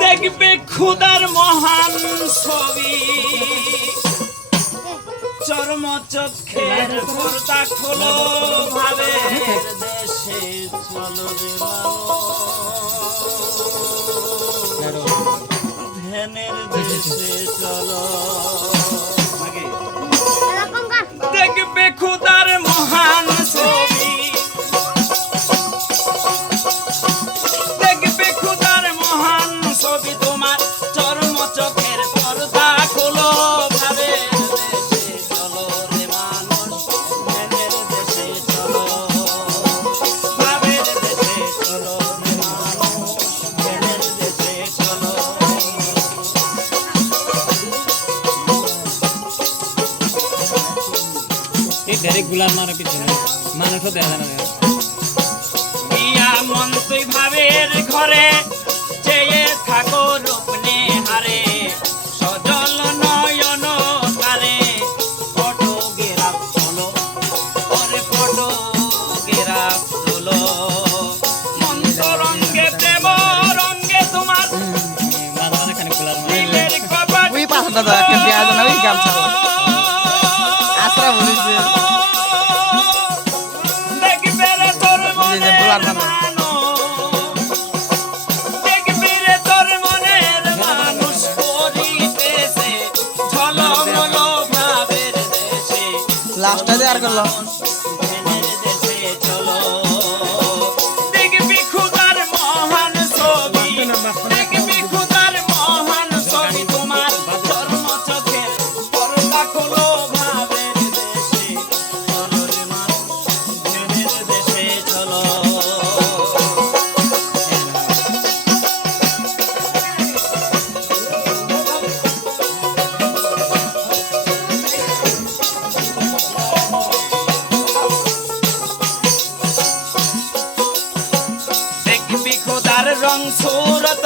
দেখবে খুদার মহান ছবি চর্ম চক্ষের পর্দা খোলো ভাবের দেশে চলো রে ধ্যানের দেশে চলো দেখবে খুদার মহান ছবি দেখবে খুদার মহান ছবি তোমার চর্ম চোখের পর্দা খোলো ভাবের দেশে চলো রে মানুষ ধ্যানের দেশে চলো ভাবের দেশে চলো রে মানুষ ধ্যানের দেশে চলো এই ডাইরেক্ট গুলার মারা পিছনে মানুষও দেখা যায় না দিয়া মন তুই ভাবের ঘরে চেয়ে থাকো রূপনে হারে সজল নয়ন তারে ফটো গেরাপ তোলো ওরে ফটো গেরাপ তোলো মন্দ রঙ্গে প্রেম রঙ্গে তোমার মাঝখানে খানিক গুলার মারা দিলের কপাট ওই পাশটা তো একটা দেয়া যায় না ওই গামছা আসরা বলিছে দেখবে রে তোর এই যে বুলার মানে দেখবে রে তোর মনের মানুষ করিতেছে ঝলমল ভাবের দেশে লাস্টটা দিয়ে আর করলো ধ্যানের দেশে চলো দেখবি খুদার মহান ছবি দেখবি খুদার মহান ছবি তোমার চর্ম চোখের পর্দা খোলো ভাবের দেশে চলো রে মানুষ ধ্যানের দেশে চলো দেখবি খোদার রং সুরত